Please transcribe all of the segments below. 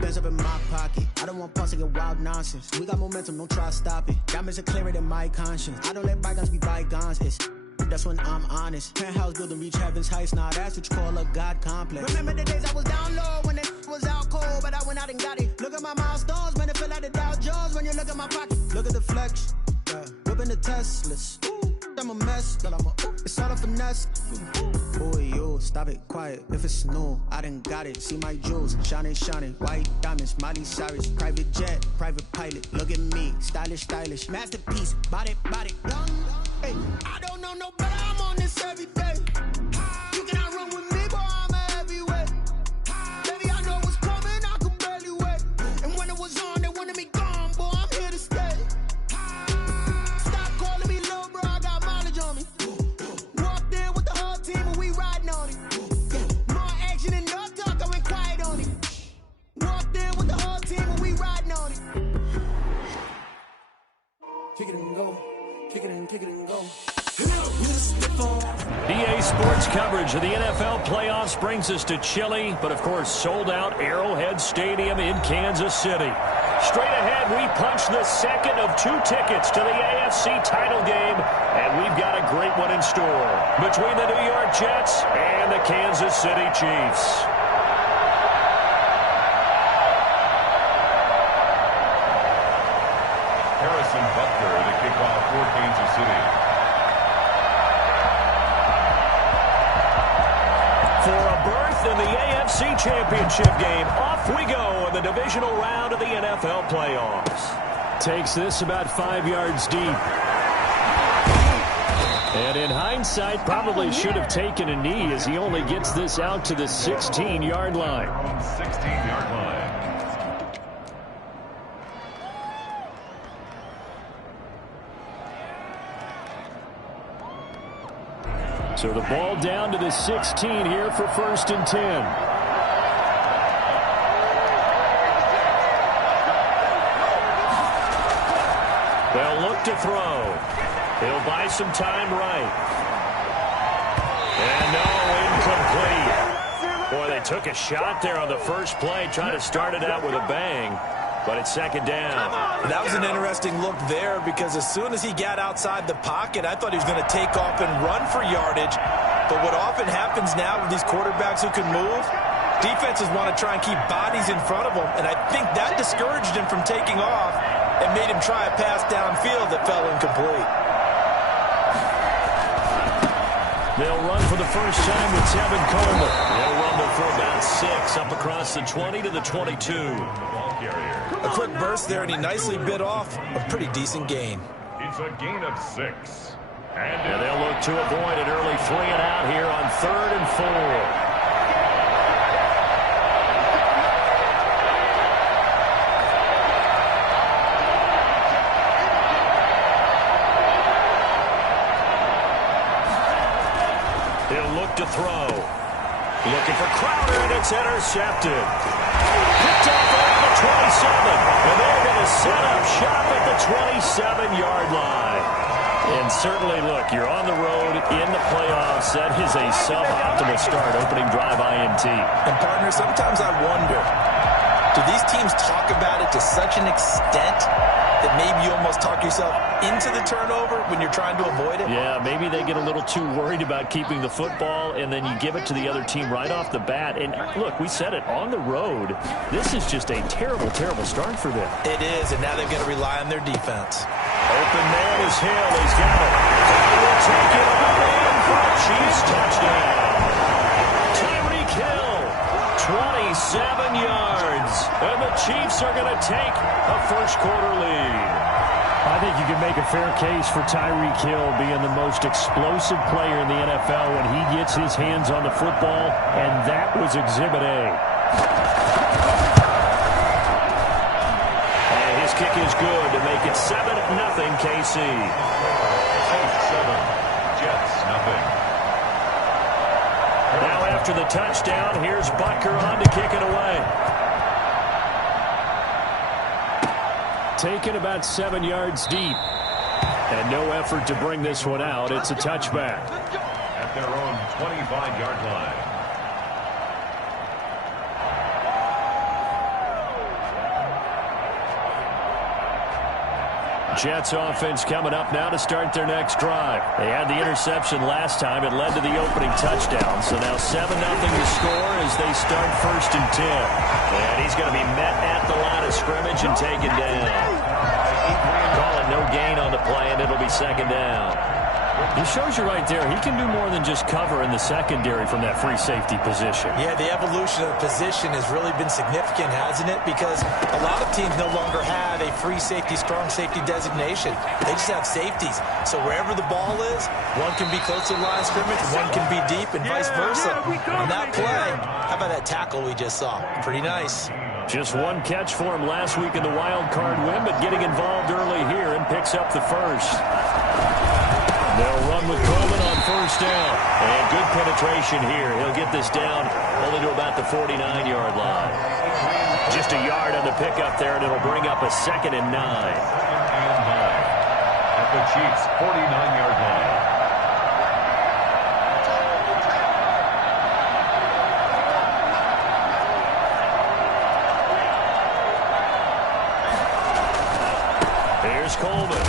Bands up in my pocket. I don't want pause to get wild nonsense. We got momentum, don't try to stop it. Diamonds are clearer than my conscience. I don't let bygones be bygones. That's when I'm honest. Penthouse building, reach heaven's heights. Now that's what you call a God complex. Remember the days I was down low when it was out cold, but I went out and got it. Look at my milestones, man, it feel like the Dow Jones when you look at my pocket. Look at the flex, yeah. Whipping the Teslas. Ooh, I'm a mess, but it's all a finesse. Boy, you stop it, quiet. If it's new, I done got it. See my jewels, shining, shining. White diamonds, Miley Cyrus. Private jet, private pilot. Look at me, stylish, stylish. Masterpiece, body, body. Hey, I don't know no better, I'm on this every day. You cannot run with me, boy, I'm a heavyweight. Baby, I know what's coming, I can barely wait. And when it was on, they wanted me gone, boy, I'm here to stay. Stop calling me little bro, I got mileage on me. Walked in with the whole team and we riding on it. More action and no talk, I went quiet on it. Walked in with the whole team and we riding on it. Kick it and go. Kick it and go. EA Sports coverage of the NFL playoffs brings us to Chile, but of course sold out Arrowhead Stadium in Kansas City. Straight ahead, we punch the second of 2 tickets to the AFC title game, and we've got a great one in store between the New York Jets and the Kansas City Chiefs. Harrison Butker, the kickoff for Kansas City. For a berth in the AFC Championship game, off we go in the divisional round of the NFL playoffs. Takes this about 5 yards deep. And in hindsight, probably should have taken a knee as he only gets this out to the 16-yard line. 16-yard line. So the ball down to the 16 here for 1st and 10. They'll look to throw. He'll buy some time right. And no, incomplete. Boy, they took a shot there on the first play, trying to start it out with a bang. But it's 2nd down. That was an interesting look there because as soon as he got outside the pocket, I thought he was going to take off and run for yardage. But what often happens now with these quarterbacks who can move, defenses want to try and keep bodies in front of them. And I think that discouraged him from taking off and made him try a pass downfield that fell incomplete. They'll run for the first time with Tevin Coleman. They'll rumble for about 6 up across the 20 to the 22. A quick burst there, and he nicely bit off a pretty decent gain. It's a gain of 6. And they'll look to avoid an early 3 and out here on 3rd and 4. To throw. Looking for Crowder, and it's intercepted. Picked off around the 27. And they're going to set up shop at the 27-yard line. And certainly, look, you're on the road in the playoffs. That is a suboptimal start, opening drive INT. And, partner, sometimes I wonder, do these teams talk about it to such an extent that maybe you almost talk yourself into the turnover when you're trying to avoid it? Yeah, maybe they get a little too worried about keeping the football, and then you give it to the other team right off the bat. And, look, we said it, on the road, this is just a terrible, terrible start for them. It is, and now they've got to rely on their defense. Open man is Hill. He's got it. He will take it all in for a Chiefs touchdown. Tyreek Hill, 27 yards. And the Chiefs are going to take a first-quarter lead. I think you can make a fair case for Tyreek Hill being the most explosive player in the NFL when he gets his hands on the football, and that was Exhibit A. And his kick is good to make it 7-0 KC. Chiefs 7, Jets nothing. Now after the touchdown, here's Butker on to kick it away. Taken about 7 yards deep. And no effort to bring this one out. It's a touchback. At their own 25-yard line. Jets offense coming up now to start their next drive. They had the interception last time. It led to the opening touchdown. So now 7-0 to score as they start 1st and 10. And he's going to be met at the line of scrimmage and taken down. Calling no gain on the play, and it'll be 2nd down. He shows you right there, he can do more than just cover in the secondary from that free safety position. Yeah, the evolution of the position has really been significant, hasn't it? Because a lot of teams no longer have a free safety, strong safety designation. They just have safeties. So wherever the ball is, one can be close to the line of scrimmage, one can be deep, and vice versa. On that play, how about that tackle we just saw? Pretty nice. Just one catch for him last week in the wild card win, but getting involved early here and picks up the first. They'll run with Coleman on 1st down. And good penetration here. He'll get this down only to about the 49-yard line. Just a yard on the pickup there, and it'll bring up a 2nd and 9. At the Chiefs' 49-yard line. Here's Coleman.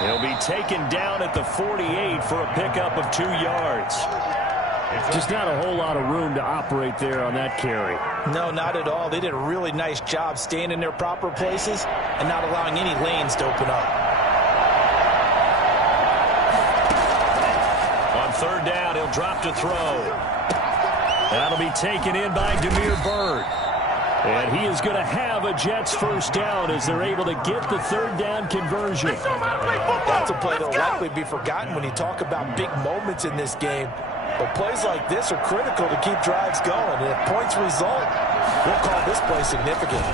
He'll be taken down at the 48 for a pickup of 2 yards. Just not a whole lot of room to operate there on that carry. No, not at all. They did a really nice job staying in their proper places and not allowing any lanes to open up. On 3rd down, he'll drop to throw. That'll be taken in by Demir Bird. And he is going to have a Jets 1st down as they're able to get the 3rd down conversion. That's a play that will likely be forgotten when you talk about big moments in this game. But plays like this are critical to keep drives going. And if points result, we'll call this play significant.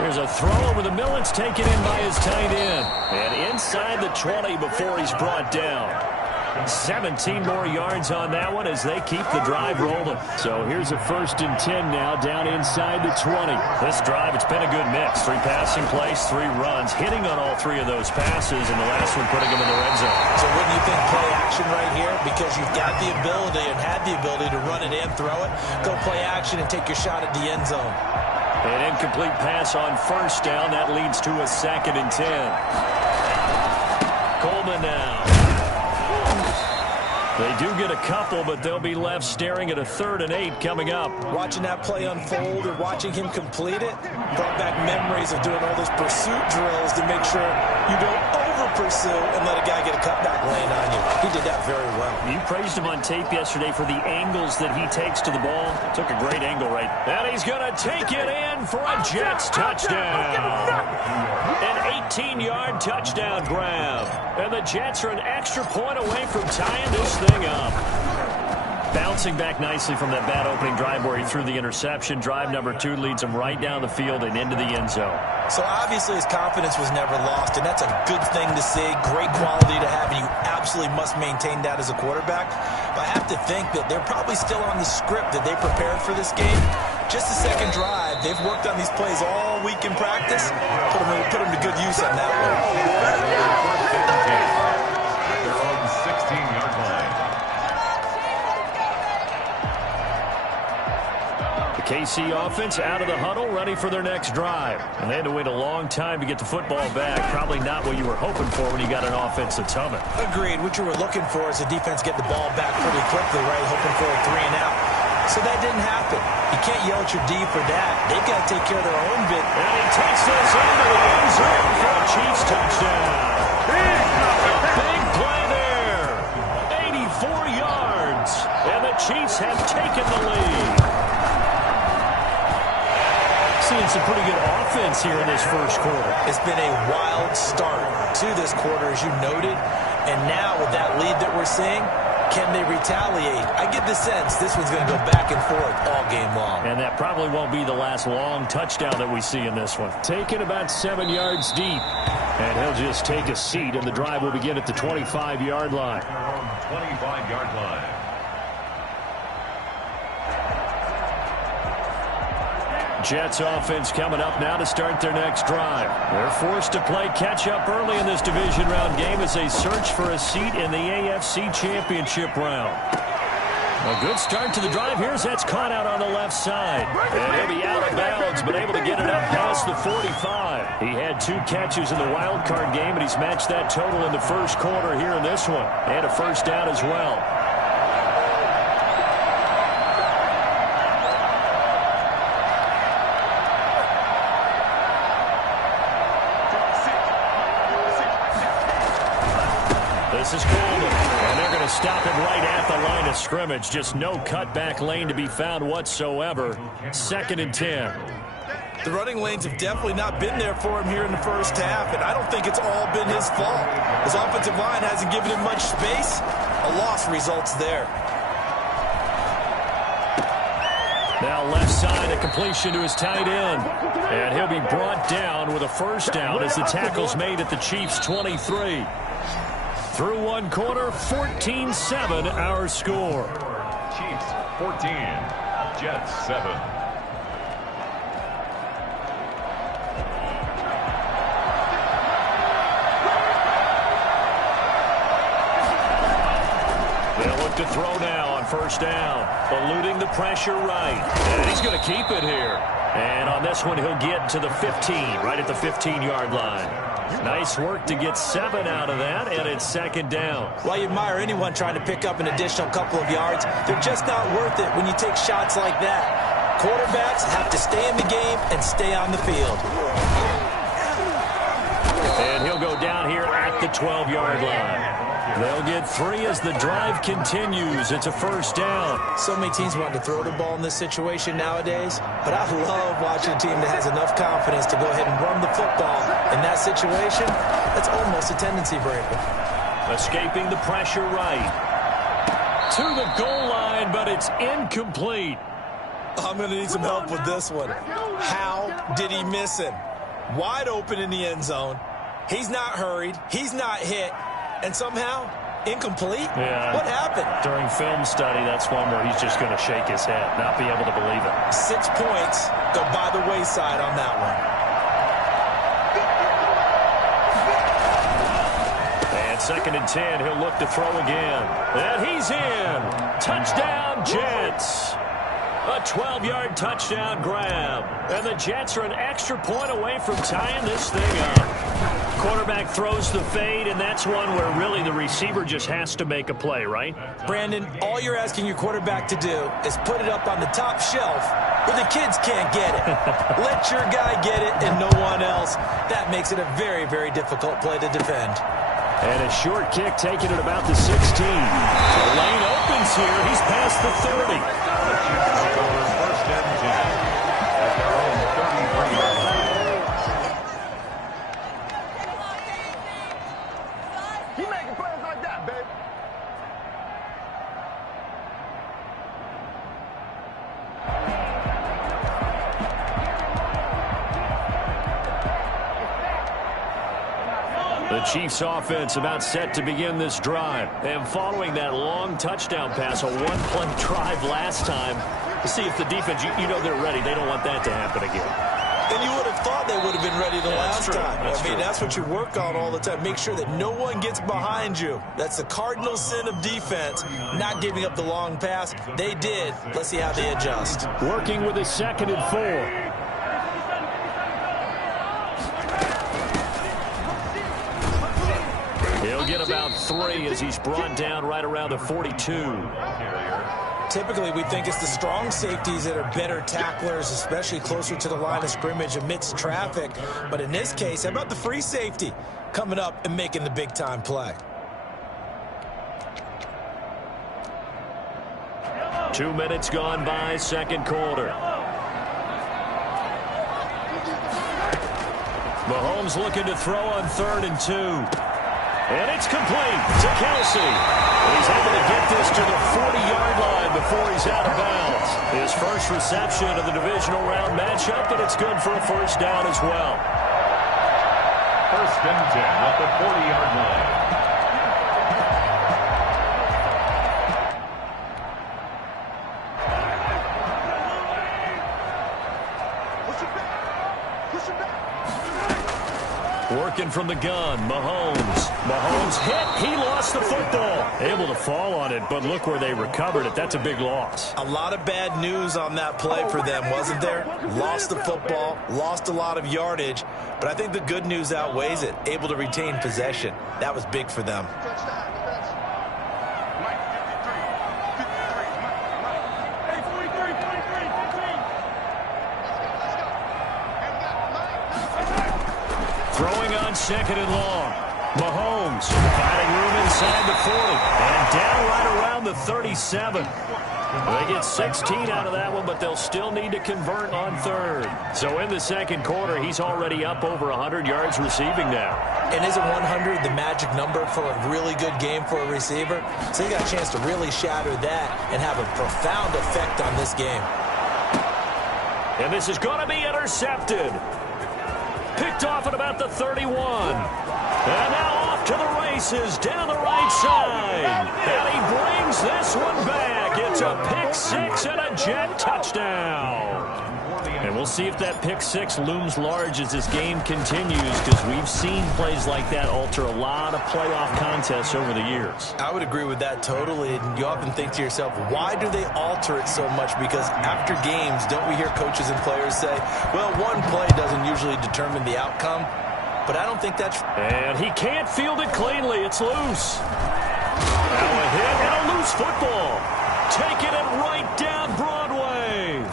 There's a throw over the middle. It's taken in by his tight end. And inside the 20 before he's brought down. 17 more yards on that one as they keep the drive rolling. So here's a 1st and 10 now down inside the 20. This drive, it's been a good mix. 3 passing plays, 3 runs, hitting on all 3 of those passes, and the last one putting them in the red zone. So wouldn't you think play action right here? Because you've got the ability and had the ability to run it and throw it. Go play action and take your shot at the end zone. An incomplete pass on 1st down. That leads to a 2nd and 10. Coleman now. They do get a couple, but they'll be left staring at a 3rd and 8 coming up. Watching that play unfold or watching him complete it brought back memories of doing all those pursuit drills to make sure you don't over-pursue and let a guy get a cutback lane on you. He did that very well. You praised him on tape yesterday for the angles that he takes to the ball. Took a great angle right. And he's going to take it in for a Jets touchdown. An 18-yard touchdown grab. And the Jets are an extra point away from tying this thing up. Bouncing back nicely from that bad opening drive where he threw the interception. Drive number 2 leads him right down the field and into the end zone. So obviously his confidence was never lost, and that's a good thing to see. Great quality to have, and you absolutely must maintain that as a quarterback. But I have to think that they're probably still on the script that they prepared for this game. Just the 2nd drive. They've worked on these plays all week in practice. Put them to good use on that one. At their own 16-yard line. KC offense out of the huddle, ready for their next drive. And they had to wait a long time to get the football back. Probably not what you were hoping for when you got an offense that's humming. Agreed. What you were looking for is the defense get the ball back pretty quickly, right? Hoping for a 3 and out. So that didn't happen. You can't yell at your D for that. They've got to take care of their own bit. And he takes this into the end zone for a Chiefs touchdown. Big play there. 84 yards. And the Chiefs have taken the lead. Seeing some pretty good offense here in this first quarter. It's been a wild start to this quarter, as you noted. And now with that lead that we're seeing, can they retaliate? I get the sense this one's going to go back and forth all game long. And that probably won't be the last long touchdown that we see in this one. Taken about 7 yards deep. And he'll just take a seat, and the drive will begin at the 25-yard line. 25-yard line. Jets offense coming up now to start their next drive. They're forced to play catch-up early in this division round game as they search for a seat in the AFC Championship round. A good start to the drive. Here's that's caught out on the left side. And he'll be out of bounds, but able to get it up past the 45. He had 2 catches in the wild card game, and he's matched that total in the first quarter here in this one. And a first down as well. This is Coleman, and they're going to stop it right at the line of scrimmage. Just no cutback lane to be found whatsoever. 2nd and 10. The running lanes have definitely not been there for him here in the first half, and I don't think it's all been his fault. His offensive line hasn't given him much space. A loss results there. Now left side, a completion to his tight end. And he'll be brought down with a first down as the tackle's made at the Chiefs' 23. Through 1 quarter, 14-7 our score. Chiefs 14, Jets 7. They'll look to throw now on first down. Eluding the pressure right. And he's going to keep it here. And on this one, he'll get to the 15, right at the 15-yard line. Nice work to get 7 out of that, and it's 2nd down. Well, I admire anyone trying to pick up an additional couple of yards. They're just not worth it when you take shots like that. Quarterbacks have to stay in the game and stay on the field. And he'll go down here at the 12-yard line. They'll get 3 as the drive continues. It's a first down. So many teams want to throw the ball in this situation nowadays, but I love watching a team that has enough confidence to go ahead and run the football. In that situation, that's almost a tendency breaker. Escaping the pressure right. To the goal line, but it's incomplete. I'm going to need some help with this one. How did he miss him? Wide open in the end zone. He's not hurried. He's not hit. And somehow, incomplete? Yeah. What happened? During film study, that's one where he's just going to shake his head, not be able to believe it. 6 points go by the wayside on that one. And 2nd and 10, he'll look to throw again. And he's in. Touchdown, Jets. A 12-yard touchdown grab. And the Jets are an extra point away from tying this thing up. Quarterback throws the fade, and that's one where really the receiver just has to make a play, right? Brandon, all you're asking your quarterback to do is put it up on the top shelf where the kids can't get it. Let your guy get it and no one else. That makes it a very, very difficult play to defend. And a short kick taken at about the 16. The lane opens here. He's past the 30. First and 10 at their own 33-yard line. The Chiefs offense about set to begin this drive. And following that long touchdown pass, a one-play drive last time, to see if the defense, you know they're ready. They don't want that to happen again. And you would have thought they would have been ready the last time. That's what you work on all the time. Make sure that no one gets behind you. That's the cardinal sin of defense, not giving up the long pass. They did. Let's see how they adjust. Working with a 2nd and 4. He'll get about 3 as he's brought down right around the 42. Typically, we think it's the strong safeties that are better tacklers, especially closer to the line of scrimmage amidst traffic. But in this case, how about the free safety coming up and making the big-time play? 2 minutes gone by, 2nd quarter. Mahomes looking to throw on 3rd and 2. And it's complete to Kelsey. He's able to get this to the 40-yard line before he's out of bounds. His first reception of the divisional round matchup, and it's good for a first down as well. First and 10 at the 40-yard line. Working from the gun, Mahomes. Mahomes hit. He lost the football. Able to fall on it, but look where they recovered it. That's a big loss. A lot of bad news on that play for them, wasn't there? Lost the football, lost a lot of yardage, but I think the good news outweighs it. Able to retain possession. That was big for them. Throwing on second and long. Mahomes finding room inside the 40 and down right around the 37. They get 16 out of that one, but they'll still need to convert on third. So in the second quarter, he's already up over 100 yards receiving now. And isn't 100 the magic number for a really good game for a receiver? So he got a chance to really shatter that and have a profound effect on this game. And this is going to be intercepted. Picked off at about the 31. And now off to the races down the right side. And he brings this one back. It's a pick six and a Jet touchdown. And we'll see if that pick six looms large as this game continues, because we've seen plays like that alter a lot of playoff contests over the years. I would agree with that totally. And you often think to yourself, why do they alter it so much? Because after games, don't we hear coaches and players say, well, one play doesn't usually determine the outcome? But I don't think that's... And he can't field it cleanly. It's loose. Now a hit and a loose football. Taking it right down Broadway.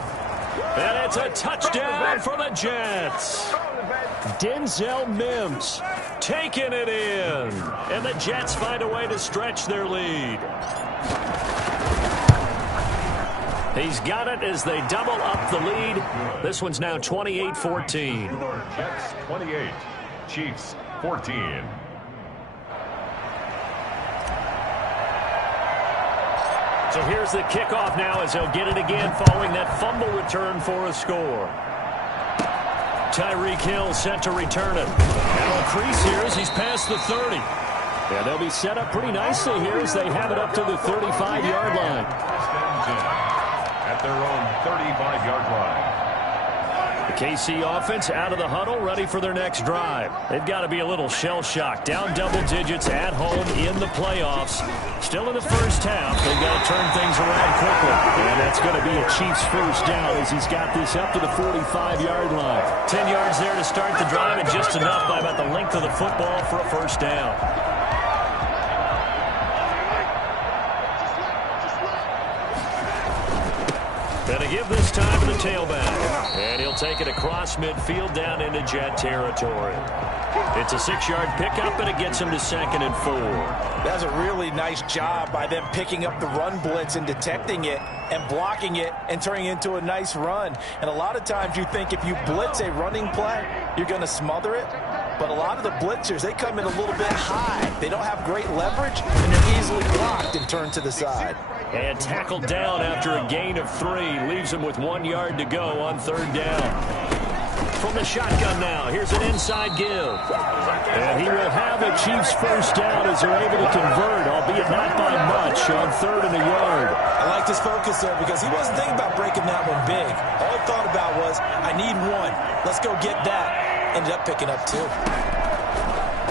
And it's a touchdown for the Jets. Denzel Mims taking it in. And the Jets find a way to stretch their lead. He's got it as they double up the lead. This one's now 28-14. Jets 28, Chiefs 14. So here's the kickoff now as he'll get it again following that fumble return for a score. Tyreek Hill set to return it. Now a crease here as he's past the 30. Yeah, they'll be set up pretty nicely here as they have it up to the 35-yard line. At their own 35-yard line. The KC offense out of the huddle, ready for their next drive. They've got to be a little shell-shocked. Down double digits at home in the playoffs. Still in the first half. They've got to turn things around quickly. And that's going to be a Chiefs first down as he's got this up to the 45-yard line. 10 yards there to start the drive, and just enough by about the length of the football for a first down. And a give this time to the tailback. And he'll take it across midfield down into Jet territory. It's a 6-yard pickup, and it gets him to 2nd and 4. That's a really nice job by them picking up the run blitz and detecting it and blocking it and turning it into a nice run. And a lot of times you think if you blitz a running play, you're going to smother it. But a lot of the blitzers, they come in a little bit high. They don't have great leverage, and they're easily blocked and turned to the side. And tackled down after a gain of 3. Leaves him with 1 yard to go on 3rd down. From the shotgun now, here's an inside give. And he will have a Chiefs first down as they're able to convert, albeit not by much, on 3rd and a yard. I liked his focus there because he wasn't thinking about breaking that one big. All he thought about was, I need 1. Let's go get that. Ended up picking up 2.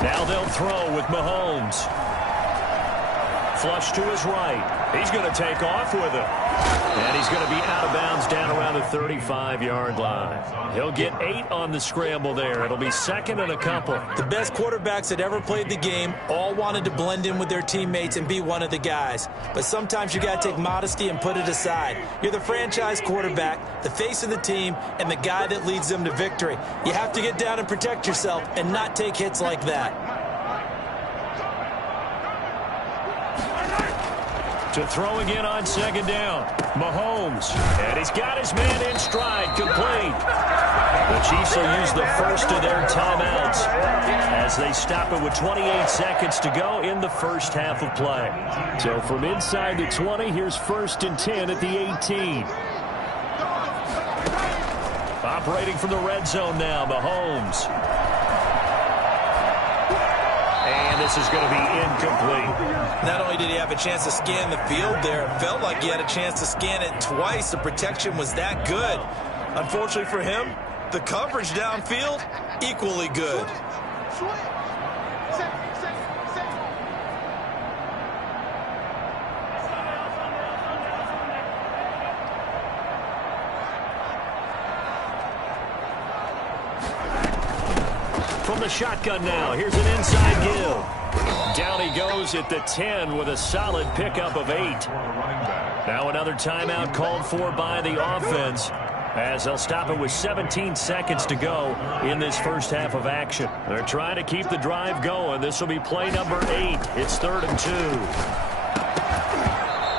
Now they'll throw with Mahomes. Flush to his right. He's going to take off with it. And he's going to be out of bounds down around the 35-yard line. He'll get 8 on the scramble there. It'll be 2nd and a couple. The best quarterbacks that ever played the game all wanted to blend in with their teammates and be one of the guys. But sometimes you got to take modesty and put it aside. You're the franchise quarterback, the face of the team, and the guy that leads them to victory. You have to get down and protect yourself and not take hits like that. To throw again on 2nd down. Mahomes. And he's got his man in stride. Complete. The Chiefs will use the first of their timeouts as they stop it with 28 seconds to go in the first half of play. So from inside the 20, here's 1st and 10 at the 18. Operating from the red zone now, Mahomes. And this is going to be incomplete. Not only did he have a chance to scan the field there, it felt like he had a chance to scan it twice. The protection was that good. Unfortunately for him, the coverage downfield, equally good. From the shotgun now, here's an inside give. Down he goes at the 10 with a solid pickup of 8. Now another timeout called for by the offense, as they'll stop it with 17 seconds to go in this first half of action. They're trying to keep the drive going. This will be play number 8. It's 3rd and 2.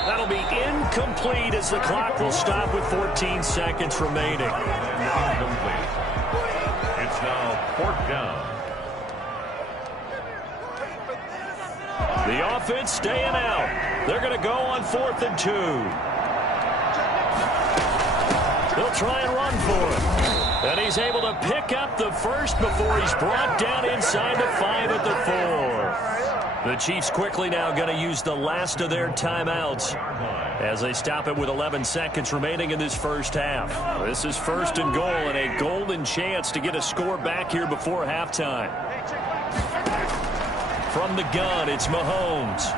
That'll be incomplete as the clock will stop with 14 seconds remaining. It's now 4th down. The offense staying out. They're going to go on 4th and 2. They'll try and run for it. And he's able to pick up the first before he's brought down inside the 5 at the 4. The Chiefs quickly now going to use the last of their timeouts as they stop it with 11 seconds remaining in this first half. This is 1st and goal and a golden chance to get a score back here before halftime. From the gun, it's Mahomes.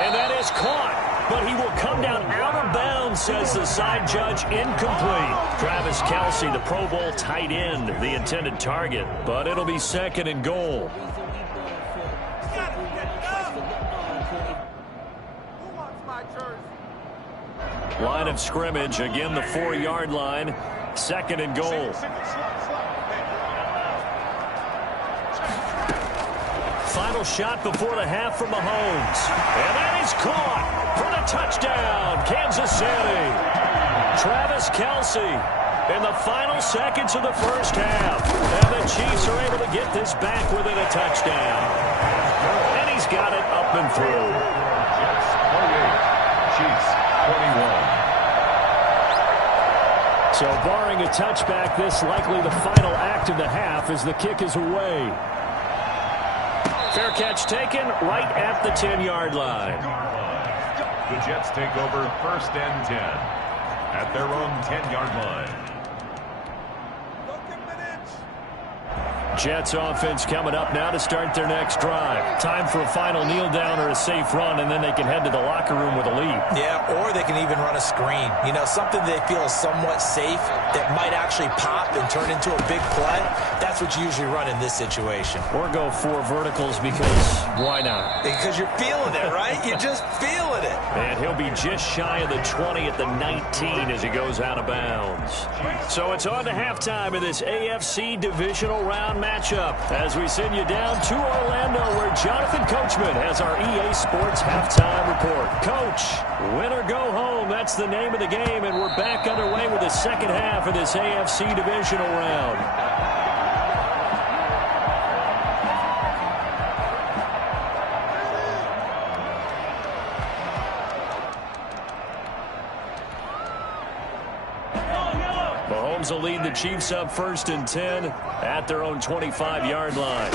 And that is caught, but he will come down out of bounds, says the side judge, incomplete. Travis Kelce, the Pro Bowl tight end, the intended target, but it'll be 2nd and goal. Line of scrimmage, again the 4-yard line, 2nd and goal. Final shot before the half from Mahomes. And that is caught for the touchdown, Kansas City. Travis Kelce in the final seconds of the first half. And the Chiefs are able to get this back within a touchdown. And he's got it up and through. Jets 28, Chiefs 21. So barring a touchback, this likely the final act of the half as the kick is away. Fair catch taken right at the 10-yard line. The Jets take over 1st and 10 at their own 10-yard line. Jets offense coming up now to start their next drive. Time for a final kneel down or a safe run, and then they can head to the locker room with a lead. Yeah, or they can even run a screen. You know, something they feel is somewhat safe that might actually pop and turn into a big play. That's what you usually run in this situation. Or go 4 verticals because why not? Because you're feeling it, right? You're just feeling it. And he'll be just shy of the 20 at the 19 as he goes out of bounds. So it's on to halftime in this AFC divisional round matchup as we send you down to Orlando where Jonathan Coachman has our EA Sports halftime report. Coach, win or go home, that's the name of the game, and we're back underway with the second half of this AFC divisional round. Mahomes will lead the Chiefs up 1st and 10 at their own 25-yard line.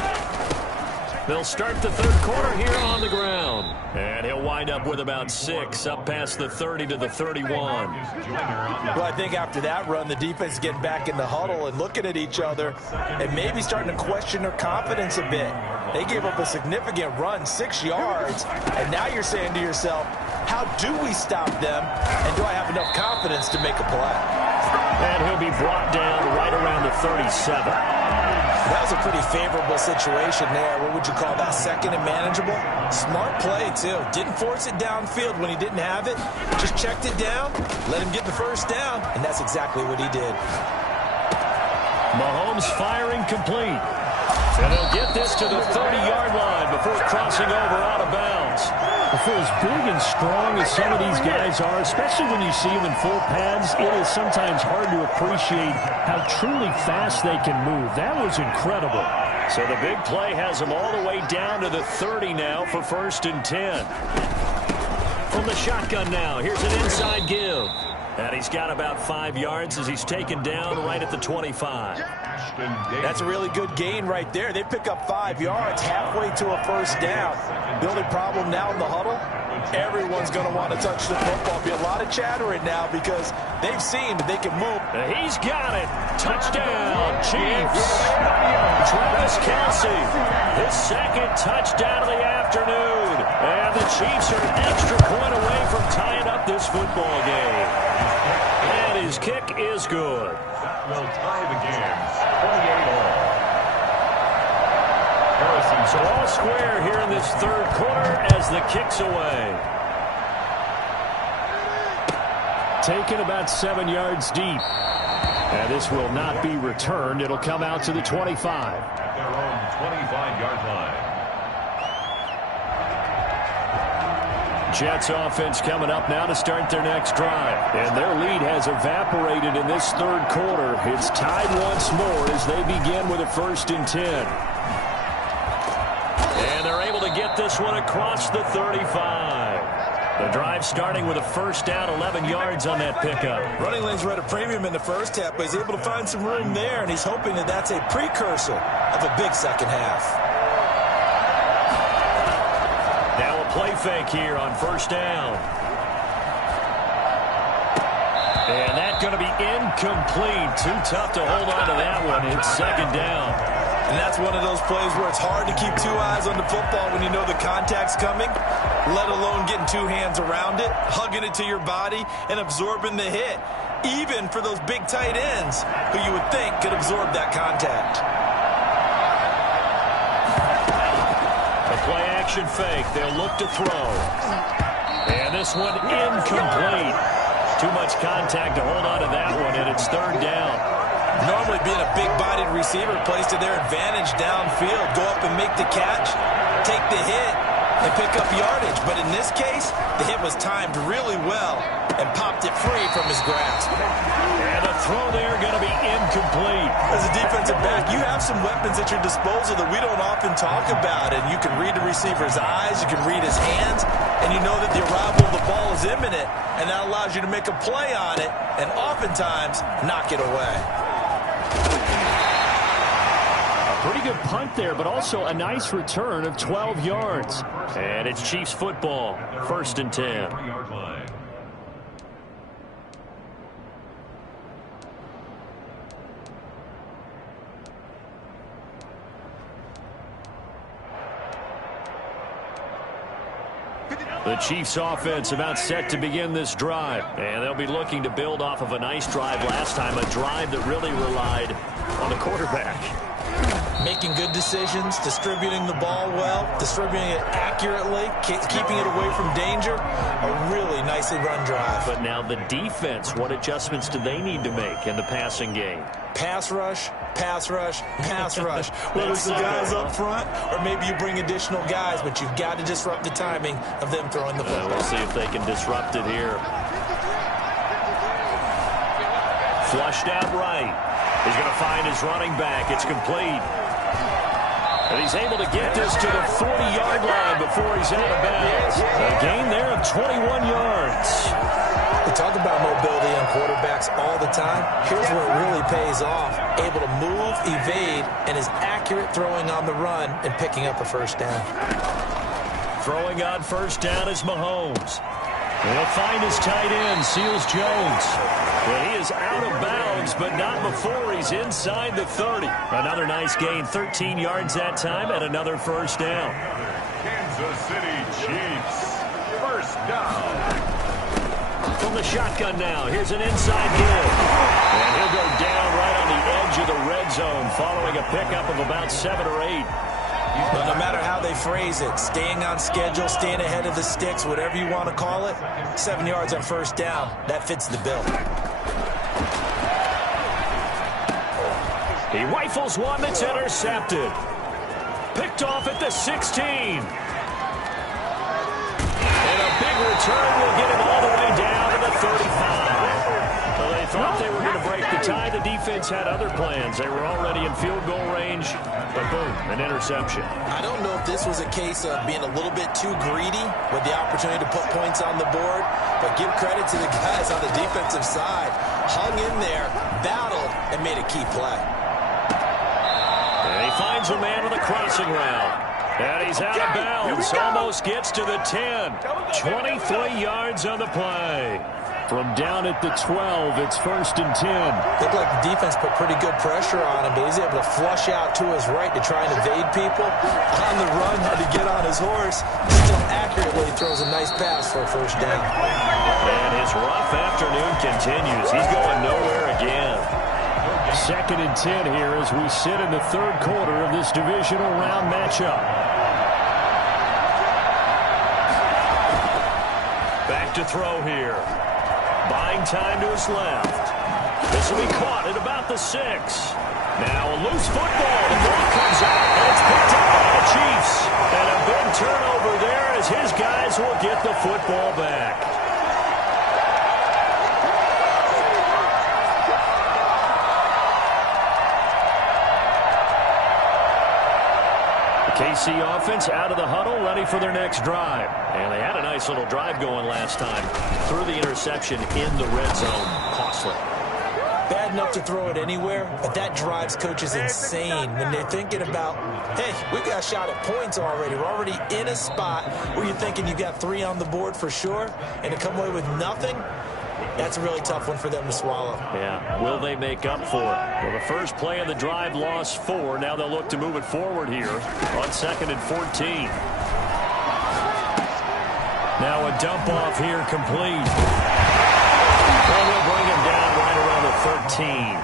They'll start the third quarter here on the ground. And he'll wind up with about 6 up past the 30 to the 31. Well, I think after that run, the defense is getting back in the huddle and looking at each other and maybe starting to question their confidence a bit. They gave up a significant run, 6 yards, and now you're saying to yourself, how do we stop them, and do I have enough confidence to make a play? And he'll be brought down right around the 37. That was a pretty favorable situation there. What would you call that? 2nd and manageable? Smart play, too. Didn't force it downfield when he didn't have it. Just checked it down, let him get the first down, and that's exactly what he did. Mahomes firing complete. And he'll get this to the 30-yard line before crossing over out of bounds. For as big and strong as some of these guys are, especially when you see them in full pads, it is sometimes hard to appreciate how truly fast they can move. That was incredible. So the big play has them all the way down to the 30 now for 1st and 10. From the shotgun now, here's an inside give. And he's got about 5 yards as he's taken down right at the 25. That's a really good gain right there. They pick up 5 yards halfway to a first down. The only problem now in the huddle, Everyone's going to want to touch the football. Be a lot of chatter right now because they've seen that they can move. He's got it. Touchdown, Chiefs. Travis Kelce, his second touchdown of the afternoon. And the Chiefs are an extra point away from tying up this football game. And his kick is good. That will tie the game. 28-all. So all square here in this third quarter as the kick's away. Taken about 7 yards deep. And this will not be returned. It'll come out to the 25. At their own 25-yard line. Jets offense coming up now to start their next drive. And their lead has evaporated in this third quarter. It's tied once more as they begin with a 1st and 10. And they're able to get this one across the 35. The drive starting with a 1st down, 11 yards on that pickup. Running lanes were at a premium in the first half, but he's able to find some room there, and he's hoping that that's a precursor of a big second half. Now a play fake here on 1st down. And that's going to be incomplete. Too tough to hold on to that one. It's 2nd down. And that's one of those plays where it's hard to keep 2 eyes on the football when you know the contact's coming, let alone getting 2 hands around it, hugging it to your body, and absorbing the hit, even for those big tight ends who you would think could absorb that contact. A play-action fake. They'll look to throw. And this one incomplete. Too much contact to hold on to that one, and it's 3rd down. Normally being a big-bodied receiver plays to their advantage downfield. Go up and make the catch, take the hit, and pick up yardage. But in this case, the hit was timed really well and popped it free from his grasp. And the throw there going to be incomplete. As a defensive back, you have some weapons at your disposal that we don't often talk about. And you can read the receiver's eyes, you can read his hands, and you know that the arrival of the ball is imminent. And that allows you to make a play on it and oftentimes knock it away. Pretty good punt there, but also a nice return of 12 yards. And it's Chiefs football, 1st and 10. The Chiefs offense about set to begin this drive. And they'll be looking to build off of a nice drive last time, a drive that really relied on the quarterback. Making good decisions, distributing the ball well, distributing it accurately, keeping it away from danger. A really nicely run drive. But now the defense, what adjustments do they need to make in the passing game? Pass rush, pass rush, pass rush. Whether it's the guys up front or maybe you bring additional guys, but you've got to disrupt the timing of them throwing the football. We'll see if they can disrupt it here. Flushed out right. He's going to find his running back. It's complete. And he's able to get this to the 40-yard line before he's out of bounds. A gain there of 21 yards. We talk about mobility on quarterbacks all the time. Here's where it really pays off. Able to move, evade, and is accurate throwing on the run and picking up a 1st down. Throwing on 1st down is Mahomes. He'll find his tight end, Seals Jones. Well, he is out of bounds, but not before he's inside the 30. Another nice gain, 13 yards that time, and another 1st down. Kansas City Chiefs, 1st down. From the shotgun now, here's an inside give. And he'll go down right on the edge of the red zone following a pickup of about 7 or 8. But no matter how they phrase it, staying on schedule, staying ahead of the sticks, whatever you want to call it, 7 yards on 1st down, that fits the bill. He rifles one that's intercepted. Picked off at the 16. And a big return will get him all the way down to the 35. Well, they thought they were going to break the tie. The defense had other plans. They were already in field goal range, but boom, an interception. I don't know if this was a case of being a little bit too greedy with the opportunity to put points on the board, but give credit to the guys on the defensive side. Hung in there, battled, and made a key play. And he finds a man on the crossing route. And he's out of bounds. Almost gets to the 10. 23 yards on the play. From down at the 12, it's 1st and 10. Looked like the defense put pretty good pressure on him, but he's able to flush out to his right to try and evade people. On the run, had to get on his horse. Still accurately throws a nice pass for a 1st down. And his rough afternoon continues. He's going nowhere again. 2nd and 10 here as we sit in the 3rd quarter of this divisional round matchup. Back to throw here. Buying time to his left. This will be caught at about the 6. Now a loose football. The ball comes out, and it's picked up by the Chiefs. And a big turnover there as his guys will get the football back. KC offense out of the huddle, ready for their next drive. And they had a nice little drive going last time. Threw the interception in the red zone. Costly. Bad enough to throw it anywhere, but that drives coaches insane when they're thinking about, hey, we got a shot at points already. We're already in a spot where you're thinking you got 3 on the board for sure, and to come away with nothing, that's a really tough one for them to swallow. Yeah, will they make up for it? Well, the first play of the drive lost 4. Now they'll look to move it forward here on 2nd and 14. Now a dump off here complete. Well, they'll bring him down right around the 13.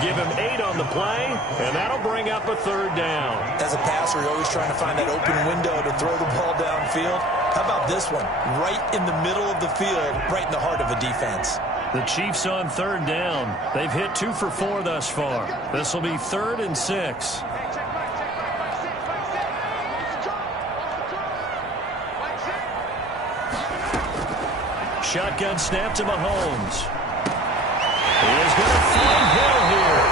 Give him 8 on the play, and that'll bring up a 3rd down. As a passer, you're always trying to find that open window to throw the ball downfield. How about this one? Right in the middle of the field, right in the heart of a defense. The Chiefs on 3rd down. They've hit 2 for 4 thus far. This will be 3rd and 6. Shotgun snap to Mahomes. He is going to find Hill here.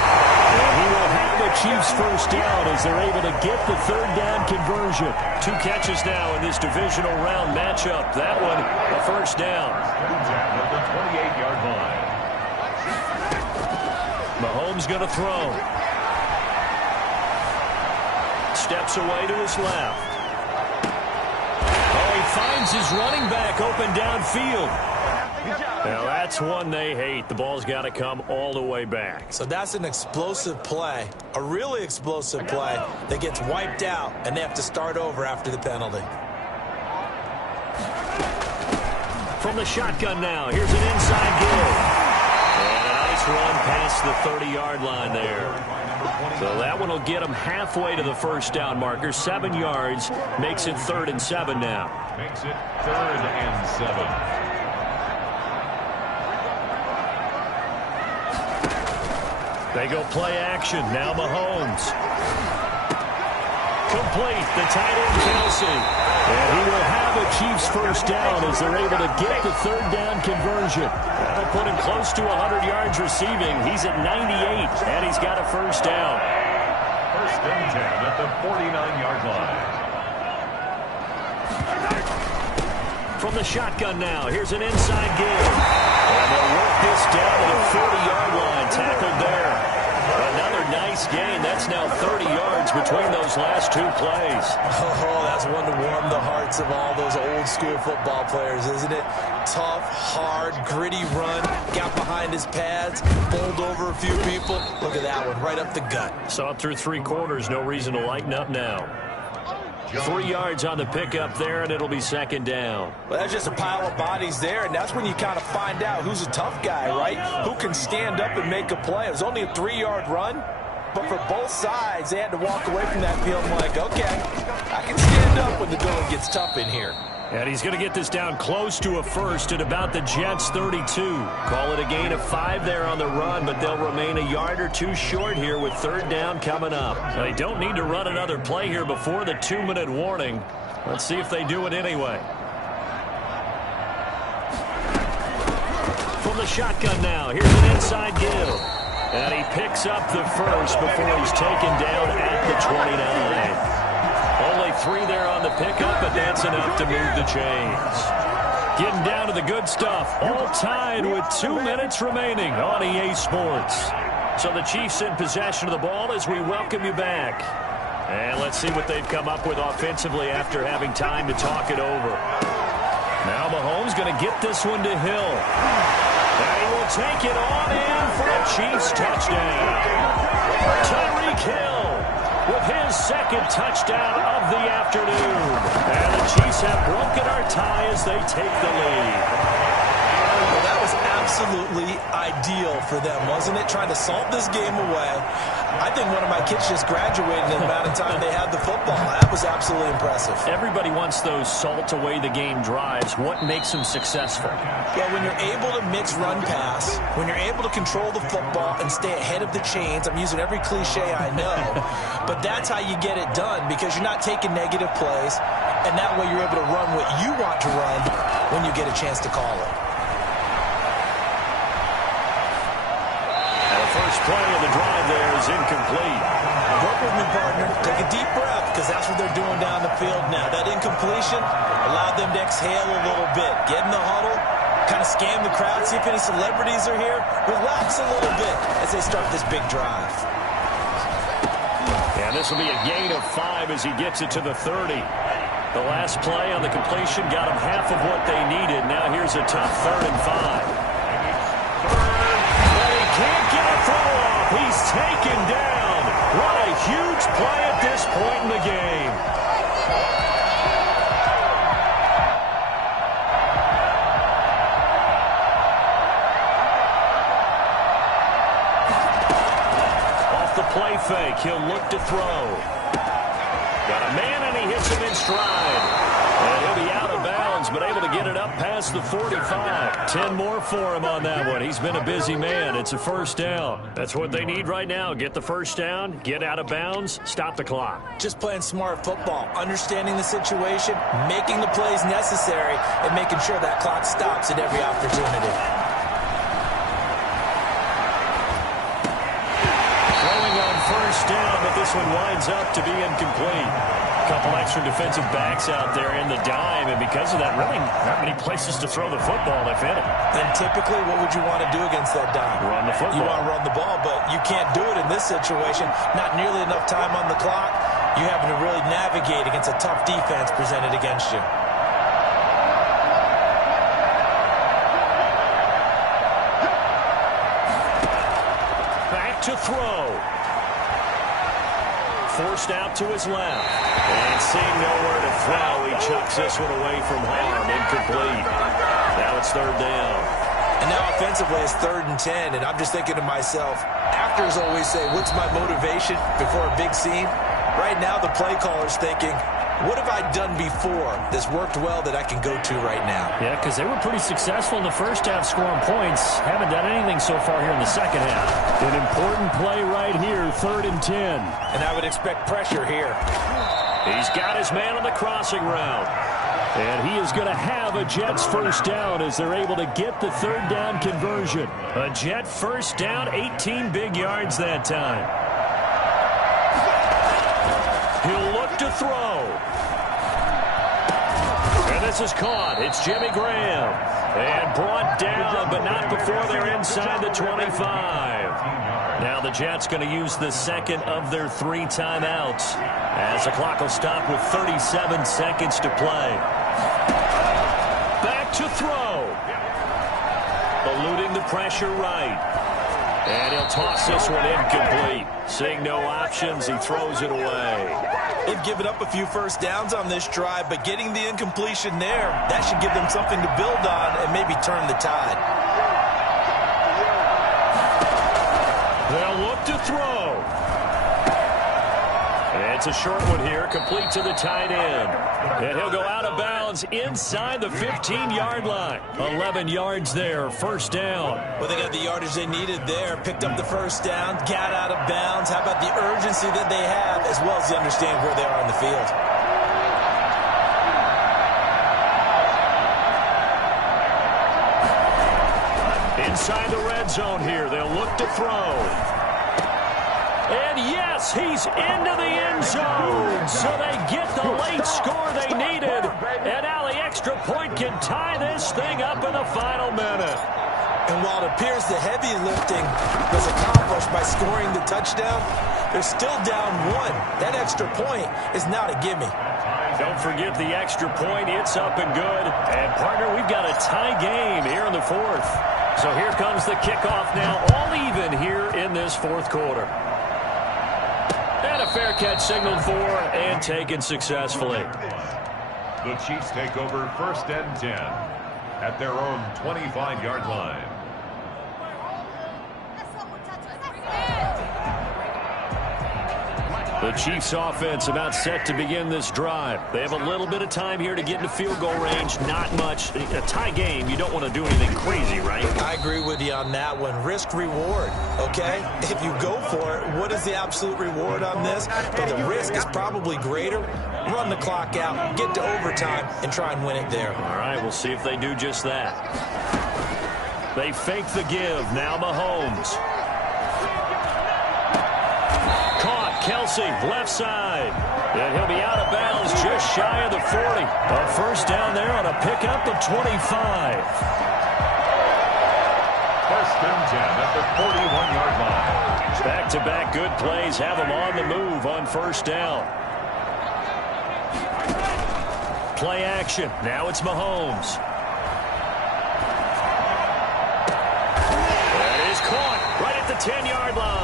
And he will have the Chiefs 1st down as they're able to get the 3rd down conversion. 2 catches now in this divisional round matchup. That one, a 1st down. At the 28-yard line. Mahomes going to throw. Steps away to his left. Oh, he finds his running back open downfield. Now that's one they hate. The ball's got to come all the way back. So that's an explosive play, a really explosive play that gets wiped out, and they have to start over after the penalty. From the shotgun now, here's an inside give. And a nice run past the 30-yard line there. So that one will get them halfway to the 1st down marker. 7 yards makes it 3rd and 7 now. Makes it 3rd and 7. They go play action. Now Mahomes. Complete. The tight end, Kelsey. And he will have a Chiefs 1st down as they're able to get the 3rd down conversion. That'll put him close to 100 yards receiving. He's at 98, and he's got a 1st down. 1st and 10 at the 49-yard line. From the shotgun now, here's an inside give. And they'll work this down to the 40-yard line. Tackled there. Another nice gain. That's now 30 yards between those last 2 plays. Oh, that's one to warm the hearts of all those old-school football players, isn't it? Tough, hard, gritty run. Got behind his pads, bowled over a few people. Look at that one, right up the gut. Saw it through 3 quarters. No reason to lighten up now. 3 yards on the pickup there, and it'll be 2nd down. Well, that's just a pile of bodies there, and that's when you kind of find out who's a tough guy, right? Who can stand up and make a play. It was only a 3-yard run, but for both sides, they had to walk away from that field like, okay, I can stand up when the going gets tough in here. And he's going to get this down close to a 1st at about the Jets' 32. Call it a gain of 5 there on the run, but they'll remain a yard or 2 short here with 3rd down coming up. They don't need to run another play here before the 2-minute warning. Let's see if they do it anyway. From the shotgun now, here's an inside give. And he picks up the 1st before he's taken down at the 29. Only 3 there on the pickup, but that's enough to move the chains. Getting down to the good stuff. All tied with 2 minutes remaining on EA Sports. So the Chiefs in possession of the ball as we welcome you back. And let's see what they've come up with offensively after having time to talk it over. Now Mahomes going to get this one to Hill. And he will take it on in for a Chiefs touchdown. Tyreek Hill with his second touchdown of the afternoon. And the Chiefs have broken our tie as they take the lead. Well, that was absolutely ideal for them, wasn't it? Trying to salt this game away. I think one of my kids just graduated in the amount of time they had the football. That was absolutely impressive. Everybody wants those salt away the game drives. What makes them successful? Well, when you're able to mix run pass, when you're able to control the football and stay ahead of the chains, I'm using every cliche I know, but that's how you get it done because you're not taking negative plays, and that way you're able to run what you want to run when you get a chance to call it. First play of the drive there is incomplete. Work with me, partner. Take a deep breath because that's what they're doing down the field now. That incompletion allowed them to exhale a little bit. Get in the huddle, kind of scan the crowd, see if any celebrities are here. Relax a little bit as they start this big drive. And this will be a gain of 5 as he gets it to the 30. The last play on the completion got him half of what they needed. Now here's a tough 3rd and 5. Can't get a throw off. He's taken down. What a huge play at this point in the game. Off the play fake, he'll look to throw. Got a man and he hits him in stride. And he'll be out of bounds, but able to get it up past the 45. 10 more for him on that one. He's been a busy man. It's a first down. That's what they need right now. Get the first down, get out of bounds, stop the clock. Just playing smart football, understanding the situation, making the plays necessary, and making sure that clock stops at every opportunity. Throwing on first down, but this one winds up to be incomplete. Couple extra defensive backs out there in the dime, and because of that, really not many places to throw the football, if any. And typically, what would you want to do against that dime? Run the football. You want to run the ball, but you can't do it in this situation. Not nearly enough time on the clock. You're having to really navigate against a tough defense presented against you. Back to throw. Forced out to his left. And seeing nowhere to throw, he chucks this one away from harm. Incomplete. Now it's 3rd down. And now offensively it's 3rd and 10. And I'm just thinking to myself, actors always say, what's my motivation before a big scene? Right now the play caller's thinking, what have I done before that's worked well that I can go to right now? Yeah, because they were pretty successful in the first half scoring points. Haven't done anything so far here in the second half. An important play right here, 3rd and 10. And I would expect pressure here. He's got his man on the crossing route. And he is going to have a Jets first down as they're able to get the 3rd down conversion. A Jet first down, 18 big yards that time. He'll look to throw. And this is caught. It's Jimmy Graham. And brought down, but not before they're inside the 25. Now the Jets going to use the second of their 3 timeouts as the clock will stop with 37 seconds to play. Back to throw. Eluding the pressure right. And he'll toss this one incomplete. Seeing no options, he throws it away. They've given up a few first downs on this drive, but getting the incompletion there, that should give them something to build on and maybe turn the tide. They'll look to throw. And it's a short one here, complete to the tight end. And he'll go out of bounds inside the 15-yard line. 11 yards there, first down. Well, they got the yardage they needed there, picked up the first down, got out of bounds. How about the urgency that they have, as well as they understand where they are on the field? Inside the red zone here, they'll look to throw. And yes, he's into the end zone. So they get the late score they needed. And now the extra point can tie this thing up in the final minute. And while it appears the heavy lifting was accomplished by scoring the touchdown, they're still down 1. That extra point is not a gimme. Don't forget the extra point. It's up and good. And, partner, we've got a tie game here in the fourth. So here comes the kickoff now, all even here in this fourth quarter. And a fair catch signaled for and taken successfully. The Chiefs take over 1st and 10 at their own 25-yard line. The Chiefs offense about set to begin this drive. They have a little bit of time here to get into field goal range. Not much. A tie game, you don't want to do anything crazy, right? I agree with you on that one. Risk reward, okay? If you go for it, what is the absolute reward on this? But the risk is probably greater. Run the clock out, get to overtime, and try and win it there. All right, we'll see if they do just that. They fake the give. Now Mahomes. Kelsey, left side. And he'll be out of bounds just shy of the 40. A first down there on a pickup of 25. 1st and 10 at the 41-yard line. Back-to-back good plays have them on the move on first down. Play action. Now it's Mahomes. That is caught right at the 10-yard line.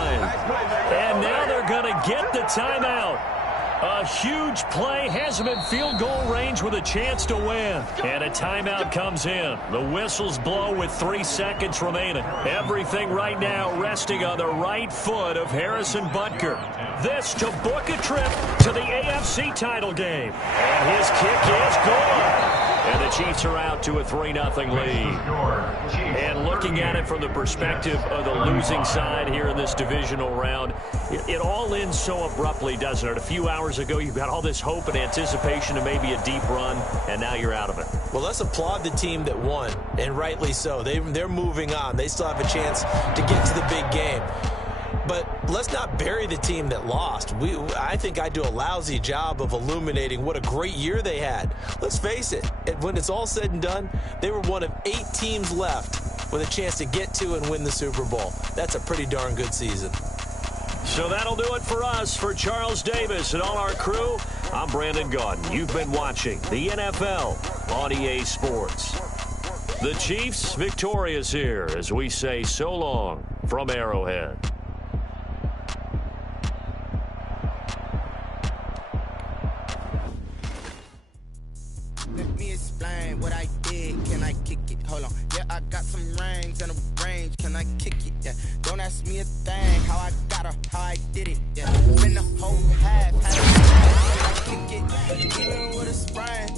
And now they're going to get the timeout. A huge play has them in field goal range with a chance to win. And a timeout comes in. The whistles blow with 3 seconds remaining. Everything right now resting on the right foot of Harrison Butker. This to book a trip to the AFC title game. And his kick is good. And the Chiefs are out to a 3-0 lead. And looking at it from the perspective of the losing side here in this divisional round, it all ends so abruptly, doesn't it? A few hours ago, you got all this hope and anticipation of maybe a deep run, and now you're out of it. Well, let's applaud the team that won, and rightly so. They're moving on. They still have a chance to get to the big game. But let's not bury the team that lost. I think I do a lousy job of illuminating what a great year they had. Let's face it, when it's all said and done, they were one of 8 teams left with a chance to get to and win the Super Bowl. That's a pretty darn good season. So that'll do it for us. For Charles Davis and all our crew, I'm Brandon Gaudin. You've been watching the NFL on EA Sports. The Chiefs victorious here as we say so long from Arrowhead. Let me explain what I did. Can I kick it? Hold on. Yeah, I got some rings and a range. Can I kick it? Yeah. Don't ask me a thing. How I got her, how I did it. Yeah. Been the whole half. Can I kick it? Even with a sprain.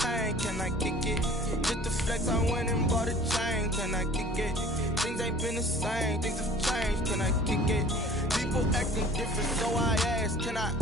Hey, can I kick it? Just the flex, I went and bought a chain. Can I kick it? Things ain't been the same. Things have changed. Can I kick it? People acting different, so I asked, can I